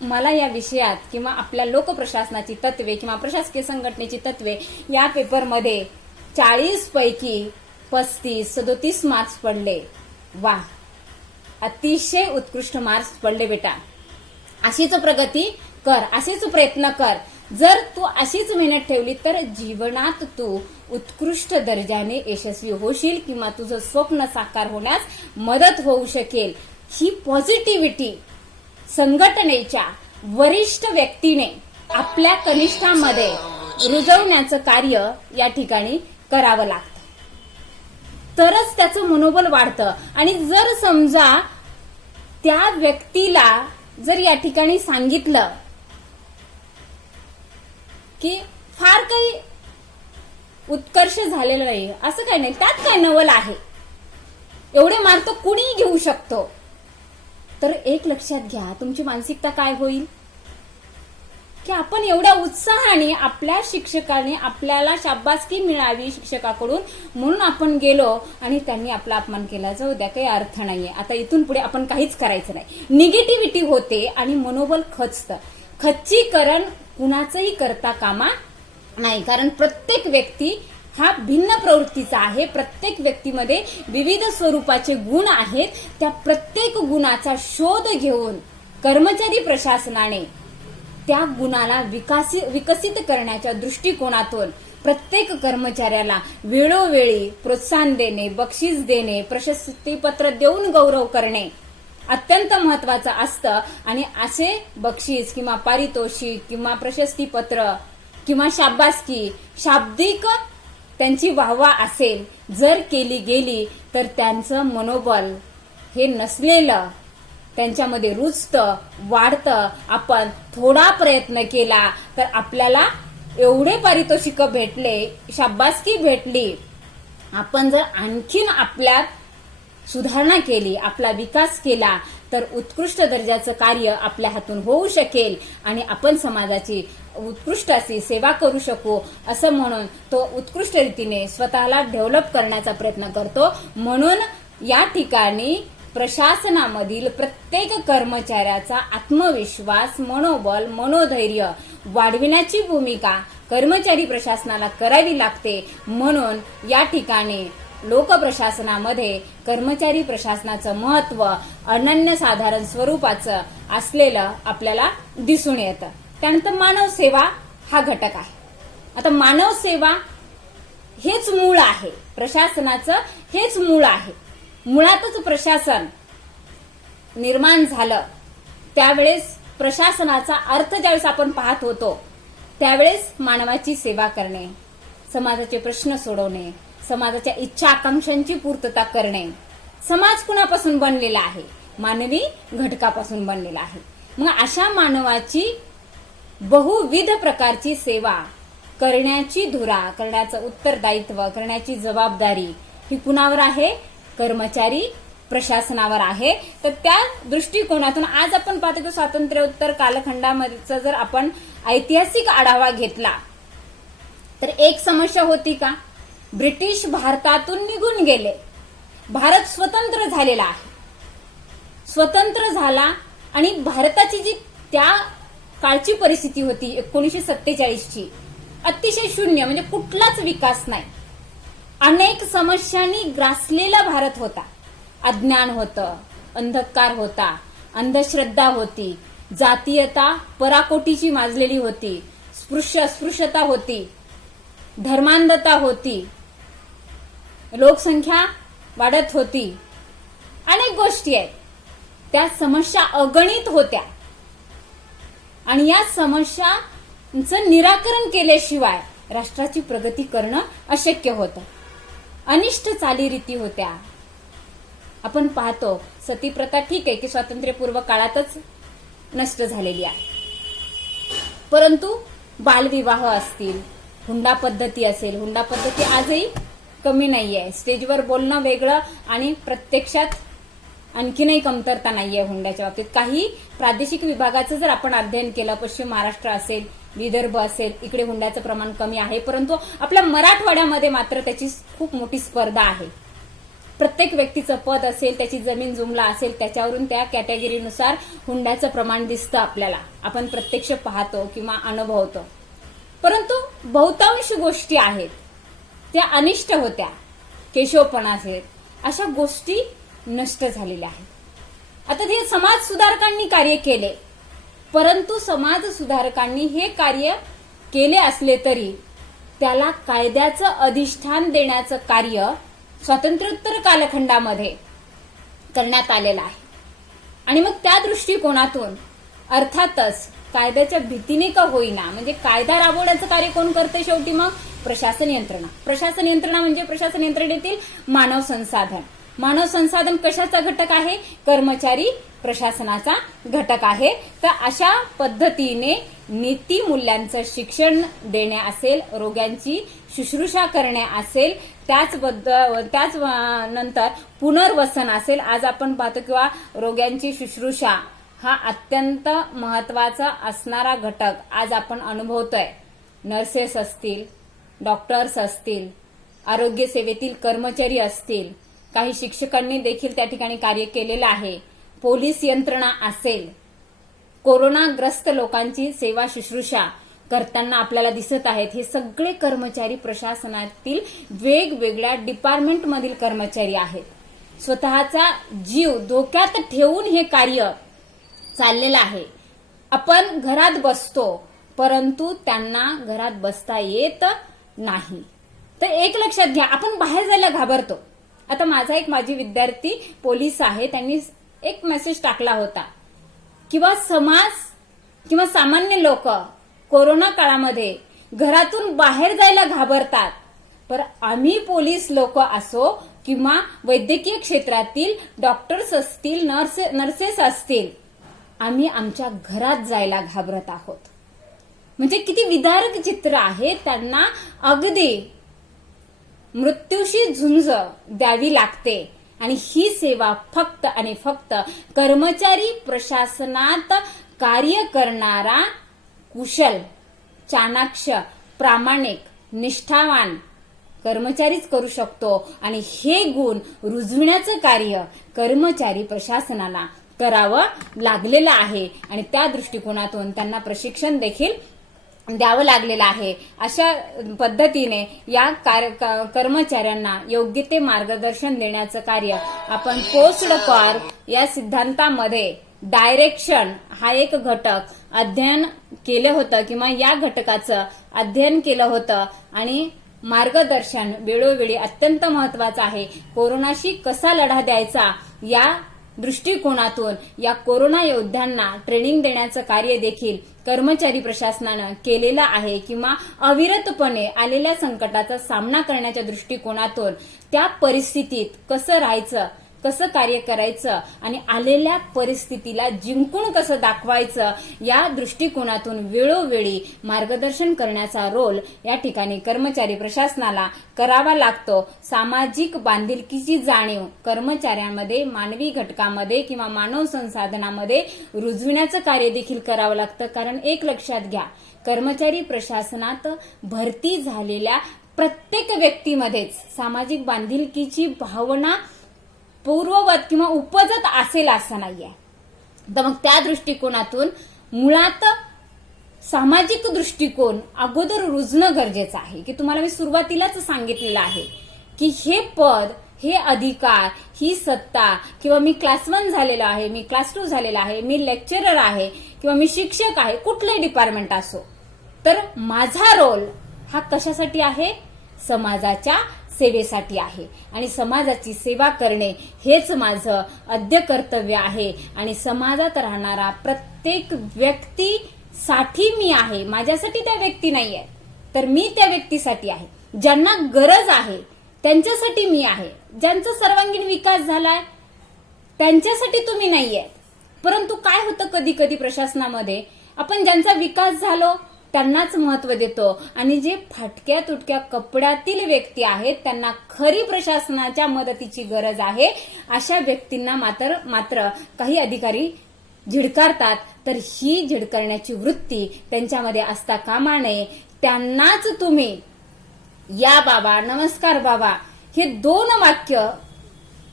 मला या विषयात किंवा आपल्या लोकप्रशासनाची तत्वे किंवा प्रशासकीय संघटनेची तत्वे या पेपरमध्ये 40 पैकी 35-37 मार्क्स पडले. वा, अतिशय उत्कृष्ट मार्क्स पडले बेटा. अशीच प्रगती कर, असेच प्रयत्न कर. जर तू अशीच मेहनत ठेवली तर जीवनात तू उत्कृष्ट दर्जाने यशस्वी होशील किंवा तुझं स्वप्न साकार होण्यास मदत होऊ शकेल. ही पॉझिटिव्हिटी संघटनेच्या वरिष्ठ व्यक्तीने आपल्या कनिष्ठांमध्ये रुजवण्याचं कार्य या ठिकाणी करावं लागतं. तरच त्याचं मनोबल वाढतं. आणि जर समजा त्या व्यक्तीला जर या ठिकाणी सांगितलं की फार काही उत्कर्ष झालेलं नाही, असं काही नाही, त्यात काय नवल आहे, एवढे मार्क तर कुणीही घेऊ शकतो, तर एक लक्षात घ्या तुमची मानसिकता काय होईल की आपण एवढ्या उत्साहाने आपल्या शिक्षकाने आपल्याला शाबासकी मिळावी शिक्षकाकडून म्हणून आपण गेलो आणि त्यांनी आपला अपमान केला. जाऊ द्या, काही अर्थ नाहीये, आता इथून पुढे आपण काहीच करायचं नाही. निगेटिव्हिटी होते आणि मनोबल खचतं. खच्चीकरण कुणाचंही करता कामा नाही. कारण प्रत्येक व्यक्ती हा भिन्न प्रवृत्तीचा आहे. प्रत्येक व्यक्तीमध्ये विविध स्वरूपाचे गुण आहेत. त्या प्रत्येक गुणाचा शोध घेऊन कर्मचारी प्रशासनाने त्या गुणाला विकसित करण्याच्या दृष्टिकोनातून प्रत्येक कर्मचाऱ्याला वेळोवेळी प्रोत्साहन देणे, बक्षीस देणे, प्रशस्तीपत्र देऊन गौरव करणे अत्यंत महत्वाचं असतं. आणि असे बक्षीस किंवा पारितोषिक किंवा प्रशस्तीपत्र किंवा शाबासकी, शाब्दिक त्यांची वाहवा असेल जर केली गेली तर त्यांचं मनोबल हे नसलेलं त्यांच्यामध्ये रुजतं, वाढतं. आपण थोडा प्रयत्न केला तर आपल्याला एवढे पारितोषिक भेटले, शाबासकी भेटली. आपण जर आणखीन आपल्यात सुधारणा केली, आपला विकास केला तर उत्कृष्ट दर्जाचं कार्य आपल्या हातून होऊ शकेल आणि आपण समाजाची उत्कृष्ट अशी सेवा करू शकू. असं म्हणून तो उत्कृष्ट रीतीने स्वतःला डेव्हलप करण्याचा प्रयत्न करतो. म्हणून या ठिकाणी प्रशासनामधील प्रत्येक कर्मचाऱ्याचा आत्मविश्वास, मनोबल, मनोधैर्य वाढविण्याची भूमिका कर्मचारी प्रशासनाला करावी लागते. म्हणून या ठिकाणी लोकप्रशासनामध्ये कर्मचारी प्रशासनाचं महत्व अनन्यसाधारण स्वरूपाचं असलेलं आपल्याला दिसून येतं. त्यानंतर मानव सेवा हा घटक आहे. आता मानव सेवा हेच मूळ आहे, प्रशासनाचं हेच मूळ आहे. मुळातच प्रशासन निर्माण झालं त्यावेळेस प्रशासनाचा अर्थ ज्यावेळेस आपण पाहत होतो त्यावेळेस मानवाची सेवा करणे, समाजाचे प्रश्न सोडवणे, समाजाच्या इच्छा आकांक्षांची पूर्तता करणे. समाज कुणापासून बनलेला आहे? मानवी घटकापासून बनलेला आहे. मग अशा मानवाची बहुविध प्रकारची सेवा करण्याची धुरा, करण्याचं उत्तरदायित्व, करण्याची जबाबदारी ही कुणावर आहे? कर्मचारी प्रशासनावर आहे. तर त्या दृष्टिकोनातून आज आपण पाहतो की स्वातंत्र्योत्तर कालखंडामध्ये जर आपण ऐतिहासिक आढावा घेतला तर एक समस्या होती का? ब्रिटिश भारतातून निघून गेले, भारत स्वतंत्र झालेला आहे. स्वतंत्र झाला आणि भारताची जी त्या काळची परिस्थिती होती 1947ची, अतिशय शून्य, म्हणजे कुठलाच विकास नाही. अनेक समस्यांनी ग्रासलेला भारत होता. अज्ञान होतं, अंधकार होता, अंधश्रद्धा होती, जातीयता पराकोटीची माजलेली होती, अस्पृश्यता होती, धर्मांधता होती, लोकसंख्या वाढत होती, अनेक गोष्टी आहेत. त्या समस्या अगणित होत्या आणि या समस्यांचं निराकरण केल्याशिवाय राष्ट्राची प्रगती करणं अशक्य होतं. अनिष्ट चालीरीती होत्या. आपण पाहतो सती प्रथा ठीक आहे की स्वातंत्र्यपूर्व काळातच नष्ट झालेली आहे, परंतु बालविवाह असतील, हुंडा पद्धती असेल, हुंडा पद्धती आजही कमी नाहीये. स्टेजवर बोलणं वेगळं आणि प्रत्यक्षात आणखीनही कमतरता नाहीये हुंड्याच्या बाबतीत. काही प्रादेशिक विभागाचं जर आपण अध्ययन केलं, पश्चिम महाराष्ट्र असेल, विदर्भ असेल, इकडे हुंड्याचं प्रमाण कमी आहे, परंतु आपल्या मराठवाड्यामध्ये मात्र त्याची खूप मोठी स्पर्धा आहे. प्रत्येक व्यक्तीचं पद असेल, त्याची जमीन जुमला असेल, त्याच्यावरून त्या कॅटेगरीनुसार हुंड्याचं प्रमाण दिसतं आपल्याला. आपण प्रत्यक्ष पाहतो किंवा अनुभवतो. परंतु बहुतांश गोष्टी आहेत त्या अनिष्ट होत्या, केशवपणा असेल, अशा गोष्टी नष्ट झालेल्या आहेत. आता ते समाज सुधारकांनी कार्य केले, परंतु समाज सुधारकांनी हे कार्य केले असले तरी त्याला कायद्याचं अधिष्ठान देण्याचं कार्य स्वातंत्र्योत्तर कालखंडामध्ये करण्यात आलेलं आहे. आणि मग त्या दृष्टिकोनातून अर्थातच कायद्याच्या भीतीने का होईना, म्हणजे कायदा राबवण्याचं कार्य कोण करते शेवटी? मग प्रशासन यंत्रणा. प्रशासन यंत्रणा म्हणजे प्रशासन यंत्रणेतील मानव संसाधन. मानव संसाधन कशाचा घटक आहे? कर्मचारी प्रशासनाचा घटक आहे. तर अशा पद्धतीने नीती मूल्यांचं शिक्षण देणे असेल, रोग्यांची शुश्रूषा करणे असेल, त्याच नंतर पुनर्वसन असेल. आज आपण पाहतो किंवा रोग्यांची शुश्रूषा हा अत्यंत महत्वाचा असणारा घटक आज आपण अनुभवतोय. नर्सेस असतील, डॉक्टर्स असतील, आरोग्य सेवेतील कर्मचारी असतील, काही शिक्षकांनी देखील त्या ठिकाणी कार्य केलेलं आहे. पोलीस यंत्रणा असेल, कोरोनाग्रस्त लोकांची सेवा शुश्रूषा करताना आपल्याला दिसत आहेत. हे सगळे कर्मचारी प्रशासनातील वेगवेगळ्या डिपार्टमेंटमधील कर्मचारी आहेत. स्वतःचा जीव धोक्यात ठेवून हे कार्य चाललेलं आहे. आपण घरात बसतो, परंतु त्यांना घरात बसता येत नाही. तर एक लक्षात घ्या, आपण बाहेर जायला घाबरतो. आता माझी विद्यार्थी पोलीस आहे, त्यांनी एक मेसेज टाकला होता किंवा समाज किंवा सामान्य लोक कोरोना काळामध्ये घरातून बाहेर जायला घाबरतात, पण आम्ही पोलीस लोक असो किंवा वैद्यकीय क्षेत्रातील डॉक्टर्स असतील, नर्सेस असतील, आम्ही आमच्या घरात जायला घाबरत आहोत. म्हणजे किती विदारक चित्र आहे. त्यांना अगदी मृत्यूशी झुंज द्यावी लागते आणि ही सेवा फक्त आणि फक्त कर्मचारी प्रशासनात कार्य करणारा कुशल, चाणाक्ष, प्रामाणिक, निष्ठावान कर्मचारीच करू शकतो. आणि हे गुण रुजविण्याचं कार्य कर्मचारी प्रशासनाला करावं लागलेलं आहे आणि त्या दृष्टिकोनातून त्यांना प्रशिक्षण देखील द्यावं लागलेलं आहे. अशा पद्धतीने या कर्मचाऱ्यांना योग्य ते मार्गदर्शन देण्याचं कार्य आपण पोस्ट कॉर्प या सिद्धांतामध्ये डायरेक्शन हा एक घटक अध्ययन केलं होतं किंवा या घटकाचं अध्ययन केलं होतं. आणि मार्गदर्शन वेळोवेळी अत्यंत महत्वाचं आहे. कोरोनाशी कसा लढा द्यायचा या दृष्टिकोनातून या कोरोना योद्ध्यांना ट्रेनिंग देण्याचं कार्य देखील कर्मचारी प्रशासनानं केलेलं आहे किंवा अविरतपणे आलेल्या संकटाचा सामना करण्याच्या दृष्टिकोनातून त्या परिस्थितीत कसं राहायचं, कसं कार्य करायचं आणि आलेल्या परिस्थितीला जिंकून कसं दाखवायचं या दृष्टिकोनातून वेळोवेळी मार्गदर्शन करण्याचा रोल या ठिकाणी कर्मचारी प्रशासनाला करावा लागतो. सामाजिक बांधिलकीची जाणीव कर्मचाऱ्यांमध्ये, मानवी घटकामध्ये किंवा मानव संसाधनामध्ये रुजविण्याचं कार्य देखील करावं लागतं. कारण एक लक्षात घ्या, कर्मचारी प्रशासनात भरती झालेल्या प्रत्येक व्यक्तीमध्येच सामाजिक बांधिलकीची भावना पूर्ववत किंवा उपजत असेल असं नाहीये. तर मग त्या दृष्टिकोनातून मुळात सामाजिक दृष्टिकोन अगोदर रुजणं गरजेचं आहे. की तुम्हाला मी सुरुवातीलाच सांगितलेलं आहे की हे पद, हे अधिकार, ही सत्ता, किंवा मी क्लास 1 झालेला आहे, मी क्लास 2 झालेला आहे, मी लेक्चरर आहे किंवा मी शिक्षक आहे, कुठले डिपार्टमेंट असो, तर माझा रोल हा कशासाठी आहे? समाजाच्या सेवेसाठी आहे. आणि समाजाची सेवा करणे हेच माझं आद्य कर्तव्य आहे. आणि समाजात राहणारा प्रत्येक व्यक्तीसाठी मी आहे, माझ्यासाठी त्या व्यक्ती नाही आहे, तर मी त्या व्यक्तीसाठी आहे. ज्यांना गरज आहे त्यांच्यासाठी मी आहे. ज्यांचा सर्वांगीण विकास झालाय त्यांच्यासाठी तुम्ही नाहीये. परंतु काय होतं कधी कधी प्रशासनामध्ये, आपण ज्यांचा विकास झालो त्यांनाच महत्व देतो आणि जे फाटक्या तुटक्या कपड्यातील व्यक्ती आहेत त्यांना खरी प्रशासनाच्या मदतीची गरज आहे अशा व्यक्तींना मात्र काही अधिकारी झिडकारतात. तर ही झिडकारण्याची वृत्ती त्यांच्यामध्ये असता कामा नये. त्यांनाच तुम्ही या बाबा, नमस्कार बाबा हे 2 वाक्य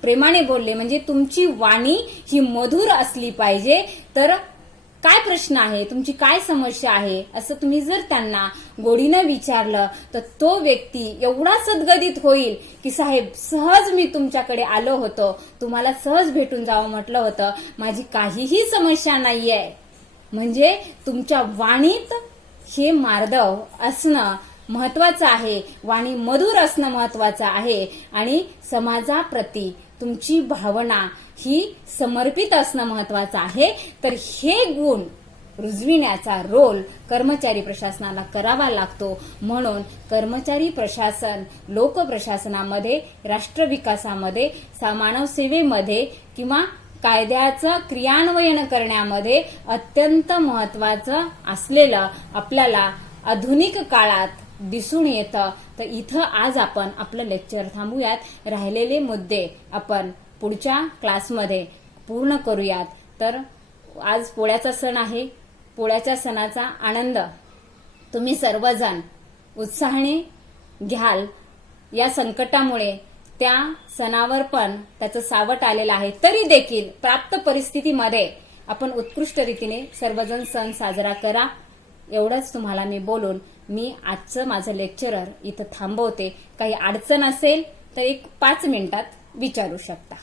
प्रेमाने बोलले म्हणजे तुमची वाणी ही मधुर असली पाहिजे. तर काय प्रश्न आहे, तुमची काय समस्या आहे असं तुम्ही जर त्यांना गोडीनं विचारलं तर तो व्यक्ती एवढा सद्गदित होईल की साहेब सहज मी तुमच्याकडे आलो होतो, तुम्हाला सहज भेटून जावं म्हटलं होतं, माझी काहीही समस्या नाहीये. म्हणजे तुमच्या वाणीत हे मार्दव असणं महत्वाचं आहे, वाणी मधुर असणं महत्वाचं आहे आणि समाजाप्रती तुमची भावना ही समर्पित असणं महत्वाचं आहे. तर हे गुण रुजविण्याचा रोल कर्मचारी प्रशासनाला करावा लागतो. म्हणून कर्मचारी प्रशासन लोकप्रशासनामध्ये, राष्ट्रविकासामध्ये, मानव सेवेमध्ये किंवा कायद्याचं क्रियान्वयन करण्यामध्ये अत्यंत महत्वाचं असलेलं आपल्याला आधुनिक काळात दिसून येतं. तर इथं आज आपण आपलं लेक्चर थांबूयात. राहिलेले मुद्दे आपण पुढच्या क्लासमध्ये पूर्ण करूयात. तर आज पोळ्याचा सण आहे. पोळ्याच्या सणाचा आनंद तुम्ही सर्वजण उत्साहाने घ्याल. या संकटामुळे त्या सणावर पण त्याचं सावट आलेलं आहे, तरी देखील प्राप्त परिस्थितीमध्ये आपण उत्कृष्ट रीतीने सर्वजण सण साजरा करा. एवढंच तुम्हाला मी बोलून मी आजचं माझं लेक्चरर इथं थांबवते. काही अडचण असेल तर 5 मिनिटात विचारू शकता.